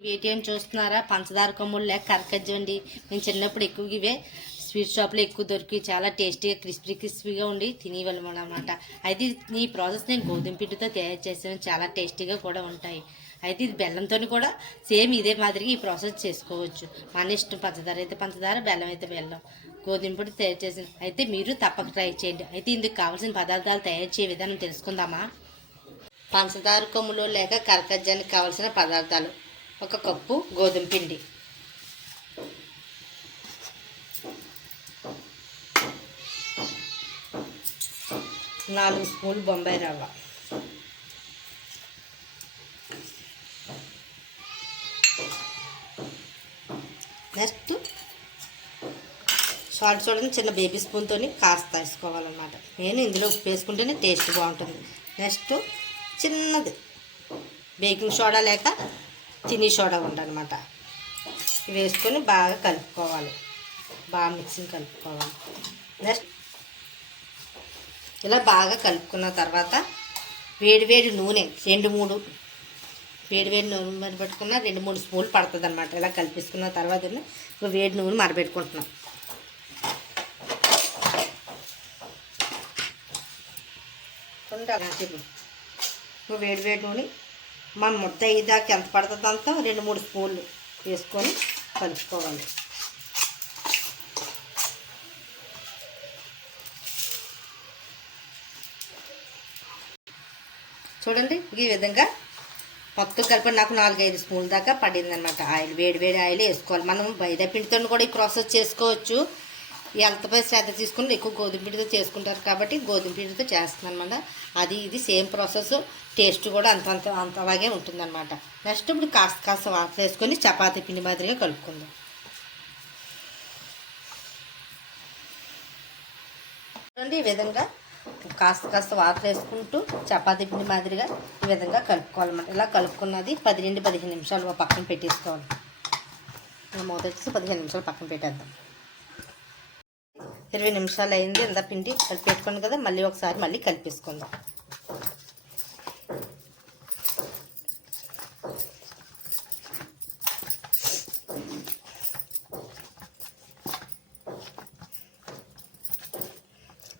ATM చూస్తున్నారా? పంచదార కొమ్ములు లేక కరకజ్జండి. నేను చిన్నప్పుడు ఎక్కువగా ఇవే స్వీట్ షాప్లో ఎక్కువ దొరికి చాలా టేస్టీగా క్రిస్పీగా ఉండి తినేవాళ్ళం అనమాట. అయితే ఈ ప్రాసెస్ నేను గోధుమ పిండితో తయారు చేసాను. చాలా టేస్టీగా కూడా ఉంటాయి. అయితే ఇది బెల్లంతో కూడా సేమ్ ఇదే మాదిరిగా ఈ ప్రాసెస్ చేసుకోవచ్చు. మన ఇష్టం, పంచదార అయితే పంచదార, బెల్లం అయితే బెల్లం. గోధుమ పిండి తయారు చేసాను. అయితే మీరు తప్పక ట్రై చేయండి. అయితే ఇందుకు కావాల్సిన పదార్థాలు తయారు చేసే విధానం తెలుసుకుందామా? పంచదార కొమ్ములు లేక కరకజ్జానికి కావాల్సిన పదార్థాలు: 1 కప్పు గోధుమ పిండి, 4 స్పూన్లు బొంబాయి రవ్వ, నెక్స్ట్ సాల్ట్ చూడండి, చిన్న బేబీ స్పూన్తో కాస్త వేసుకోవాలన్నమాట. నేను ఇందులో ఉప్పు వేసుకుంటేనే టేస్ట్ బాగుంటుంది. నెక్స్ట్ చిన్నది బేకింగ్ సోడా లేక చినీ సోడా ఉండనమాట. ఇవి వేసుకొని బాగా కలుపుకోవాలి, బాగా మిక్సింగ్ కలుపుకోవాలి. నెక్స్ట్ ఇలా బాగా కలుపుకున్న తర్వాత వేడివేడి నూనె 2-3 వేడివేడి నూనె మరపెట్టుకున్న 2-3 స్పూన్లు పడుతుంది అనమాట. ఇలా కలిపేసుకున్న తర్వాత వేడి నూనె మరపెట్టుకుంటున్నాం. వేడివేడి నూనె మన ముద్ద అయ్యేదాకా ఎంత పడుతుంది అంతా 2-3 స్పూన్లు వేసుకొని కలుపుకోవాలి. చూడండి, ఈ విధంగా మొత్తం కలిపి నాకు 4-5 స్పూన్ల దాకా పడింది అనమాట. ఆయిల్, వేడివేడి ఆయిల్ వేసుకోవాలి. మనం మైదా పిండితో కూడా ఈ ప్రాసెస్ చేసుకోవచ్చు. ఈ హెల్త్పై శ్రద్ధ తీసుకుని ఎక్కువ గోధుమ పిండితో చేసుకుంటారు కాబట్టి గోధుమ పిండితో చేస్తున్నాను అనమాట. అది ఇది సేమ్ ప్రాసెస్, టేస్ట్ కూడా అంతలాగే ఉంటుందన్నమాట. నెక్స్ట్ ఇప్పుడు కాస్త వాటర్ వేసుకొని చపాతీ పిండి మాదిరిగా కలుపుకుందాం. చూడండి, ఈ విధంగా కాస్త వాటర్ వేసుకుంటూ చపాతీ పిండి మాదిరిగా ఈ విధంగా కలుపుకోవాలన్నమాట. ఇలా కలుపుకున్నది 10-15 నిమిషాలు పక్కన పెట్టేసుకోవాలి. మొదటి 15 నిమిషాలు పక్కన పెట్టేద్దాం. 20 నిమిషాలు అయింది. ఇంత పిండి కలిపి పెట్టుకోండి కదా, మళ్ళీ ఒకసారి కలిపేసుకుందాం.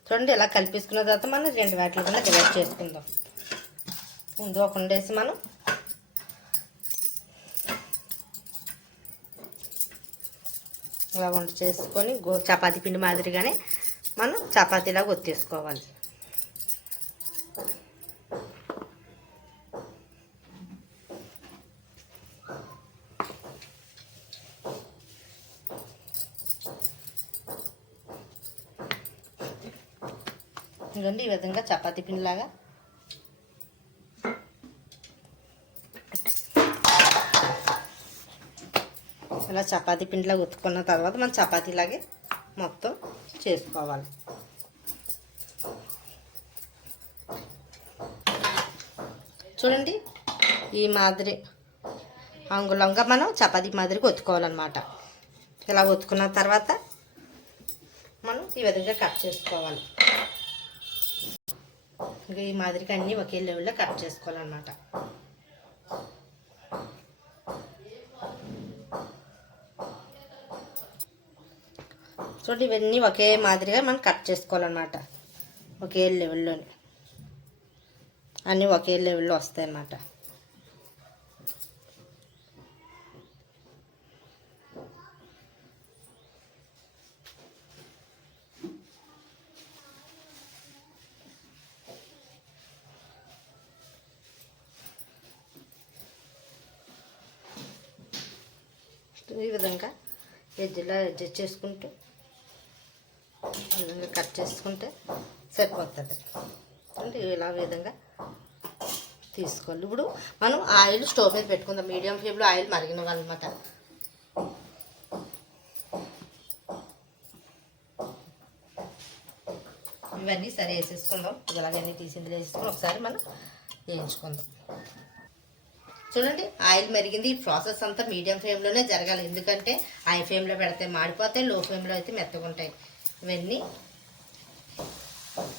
చూడండి, ఇలా కలిపేసుకున్న తర్వాత మనం 2 వాటిల కింద డివైడ్ చేసుకుందాం. ముందు ఒక ఉండేసి మనం ఇలా వంట చేసుకొని చపాతీ పిండి మాదిరిగానే మనం చపాతీలాగా ఒత్తేసుకోవాలి. ఇదండి, ఈ విధంగా చపాతీ పిండిలాగా ఇలా చపాతీ పిండిలాగా ఉతుక్కున్న తర్వాత మనం చపాతీలాగే మొత్తం చేసుకోవాలి. చూడండి, ఈ మాదిరి అంగుళంగా మనం చపాతీ మాదిరిగా ఒత్తుకోవాలన్నమాట. ఇలా ఒత్తుకున్న తర్వాత మనం ఈ విధంగా కట్ చేసుకోవాలి. ఇంకా ఈ మాదిరిగా అన్నీ ఒకే లెవెల్లో కట్ చేసుకోవాలన్నమాట. చూడండి, ఇవన్నీ ఒకే మాదిరిగా మనం కట్ చేసుకోవాలన్నమాట. ఒకే లెవెల్లోనే అన్నీ ఒకే లెవెల్లో వస్తాయి అన్నమాట. ఈ విధంగా ఎడ్జ్లా అడ్జస్ట్ చేసుకుంటూ ఈ విధంగా కట్ చేసుకుంటే సరిపోతుంది. అంటే ఇలా విధంగా తీసుకోవాలి. ఇప్పుడు మనం ఆయిల్ స్టవ్ మీద పెట్టుకుందాం. మీడియం ఫ్లేమ్లో ఆయిల్ మరిగినవన్నమాట. ఇవన్నీ సరే వేసేసుకుందాం. ఇలాగన్నీ తీసింది వేసేసుకుని ఒకసారి మనం వేయించుకుందాం. చూడండి, ఆయిల్ మరిగింది. ఈ ప్రాసెస్ అంతా మీడియం ఫ్లేమ్లోనే జరగాలి. ఎందుకంటే హై ఫ్లేమ్లో పెడితే మాడిపోతాయి, లో ఫ్లేమ్లో అయితే మెత్తగుంటాయి. ఇవన్నీ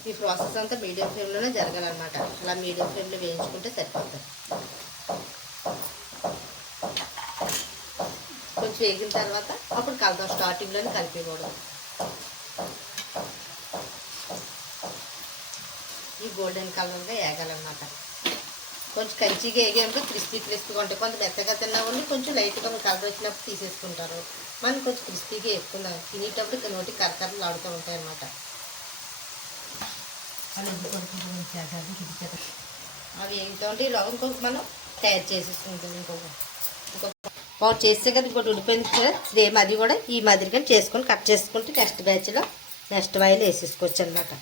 ఈ ప్రాసెస్ అంతా మీడియం ఫ్లేమ్లోనే జరగాలన్నమాట. అలా మీడియం ఫ్లేమ్లో వేయించుకుంటే సరిపోతుంది. వేగిన తర్వాత అప్పుడు కలుద్దాం. స్టార్టింగ్లోనే కలిపేయకూడదు. ఈ గోల్డెన్ కలర్గా వేగాలన్నమాట. కొంచెం కంచిగా వేగాక క్రిస్పీగా ఉంటాయి. కొంచెం మెత్తగా తిన్నా వాళ్ళు కొంచెం లైట్గా కలర్ వచ్చినప్పుడు తీసేసుకుంటారు. మనం కొంచెం క్రిస్పీగా వేసుకుందాం. తినేటప్పుడు నోటి కరకరలు ఆడుతూ ఉంటాయి అన్నమాట. అవి ఏంటంటే ఇలా ఇంకొక మనం తయారు చేసేసుకుంటాం. ఇంకొక చేస్తే కదా ఇంకోటి ఉడిపోయింది కదా, సేమ్ అది కూడా ఈ మాదిరిగా చేసుకొని కట్ చేసుకుంటే నెక్స్ట్ ఆయిల్ వేసేసుకోవచ్చు అనమాట.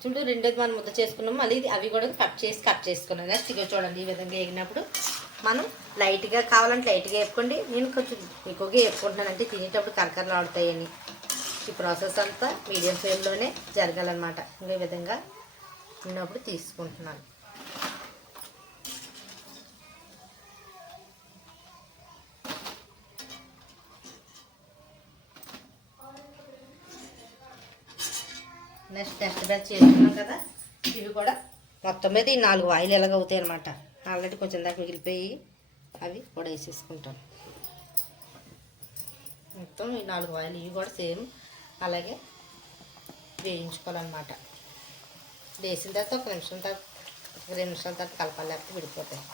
చూడు రెండోది మనం ముద్ద చేసుకున్నాం. మళ్ళీ అవి కూడా కట్ చేసుకున్నాం. నెక్స్ట్ ఇక చూడండి ఈ విధంగా వేగినప్పుడు మనం లైట్గా కావాలంటే లైట్గా వేపుకోండి. నేను కొంచెం ఎక్కువగా వేపుకుంటున్నాను, అంటే తినేటప్పుడు కరకరలు ఆడుతాయని. ఈ ప్రాసెస్ అంతా మీడియం ఫ్లేమ్లోనే జరగాలన్నమాట. ఈ విధంగా ఉన్నప్పుడు తీసుకుంటున్నాను. నెక్స్ట్ బ్యాచ్ చేసుకున్నాం కదా, ఇవి కూడా మొత్తం మీద ఈ 4 ఆయిల్ ఎలాగ అవుతాయి అనమాట. ఆల్రెడీ కొంచెం దాకా మిగిలిపోయి అవి కూడా వేసేసుకుంటాం. మొత్తం ఈ 4 ఆయిల్ ఇవి కూడా సేమ్ అలాగే వేయించుకోవాలన్నమాట. వేసిన తర్వాత ఒక 2 నిమిషాల తర్వాత కలపాలి, లేకపోతే విడిపోతాయి.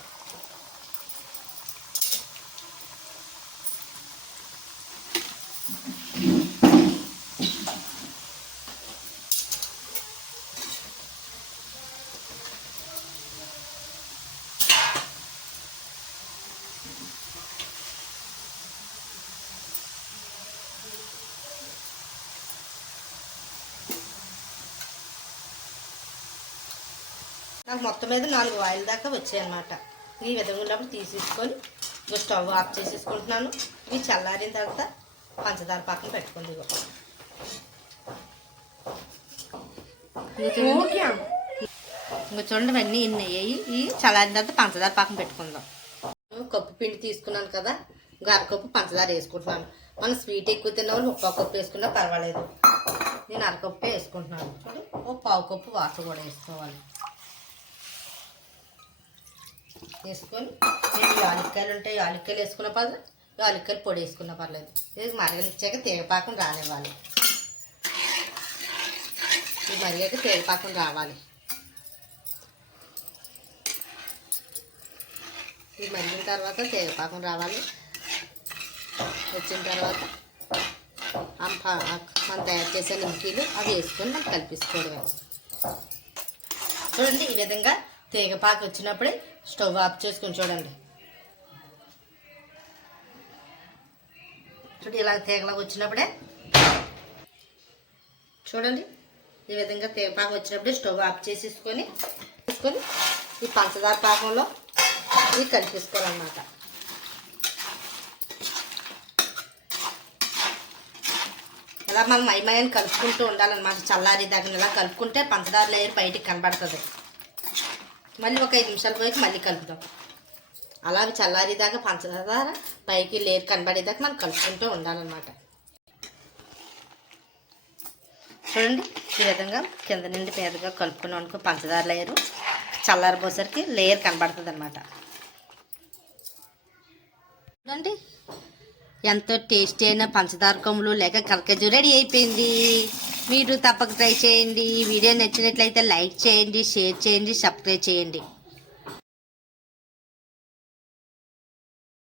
నాకు మొత్తం మీద 4 ఆయిల్ దాకా వచ్చాయన్నమాట. ఈ విధంగా ఉన్నప్పుడు తీసేసుకొని స్టవ్ ఆఫ్ చేసేసుకుంటున్నాను. ఇవి చల్లారిన తర్వాత పంచదార పక్కన పెట్టుకుంది. ఇంకా చూడండి ఇవన్నీ ఇన్ని అయ్యాయి. ఇవి చల్లారిన తర్వాత పంచదార పక్కన పెట్టుకుందాం. కప్పు పిండి తీసుకున్నాను కదా, అరకప్పు పంచదార వేసుకుంటున్నాను. మనం స్వీట్ ఎక్కువ తిన్న వాళ్ళు 1/4 కప్పు వేసుకున్నా పర్వాలేదు. నేను అరకప్పు వేసుకుంటున్నాను. చూడండి, 1/4 కప్పు వాటర్ కూడా వేసుకోవాలి. వేసుకొని నేను యాలక్కాయలు ఉంటాయి, యాలక్కాయలు వేసుకున్న పర్లేదు, యాలక్కాయలు పొడి వేసుకున్న పర్లేదు. ఇది మరగనిచ్చాక తీగపాకం రానివ్వాలి. ఇది మరిగాక తీగపాకం రావాలి. ఇది మరిగిన తర్వాత తీగపాకం రావాలి. వచ్చిన తర్వాత మనం తయారు చేసే నిమ్మకీలు అవి వేసుకొని మనం కలిపేసుకోవడమే. చూడండి ఈ విధంగా తీగపాకు వచ్చినప్పుడే స్టవ్ ఆఫ్ చేసుకొని చూడండి. ఇలా తీగలాగా వచ్చినప్పుడే చూడండి, ఈ విధంగా తీగపాకు వచ్చినప్పుడే స్టవ్ ఆఫ్ చేసేసుకొని ఈ పంచదార పాకంలో ఇది కలిపేసుకోవాలన్నమాట. ఇలా మనం మైమాయని కలుపుకుంటూ ఉండాలన్నమాట. చల్లారి దగ్గర ఇలా కలుపుకుంటే పంచదార లేయర్ బయటికి కనబడుతుంది. మళ్ళీ ఒక 5 నిమిషాలు పోయి మళ్ళీ కలుపుదాం. అలాగే చల్లారిదాకా పంచదార పైకి లేయర్ కనబడేదాకా మనం కలుపుకుంటూ ఉండాలన్నమాట. చూడండి ఈ విధంగా కింద నుండి పేదగా కలుపుకున్నాం అనుకో, పంచదార లేయరు చల్లారిపోసరికి లేయర్ కనబడుతుంది అనమాట. చూడండి ఎంతో టేస్టీ అయిన పంచదార కొమ్ములు లేక కరకజ్జు రెడీ అయిపోయింది. మీరు తప్పక ట్రై చేయండి. ఈ వీడియో నచ్చినట్లయితే లైక్ చేయండి, షేర్ చేయండి, సబ్స్క్రైబ్ చేయండి.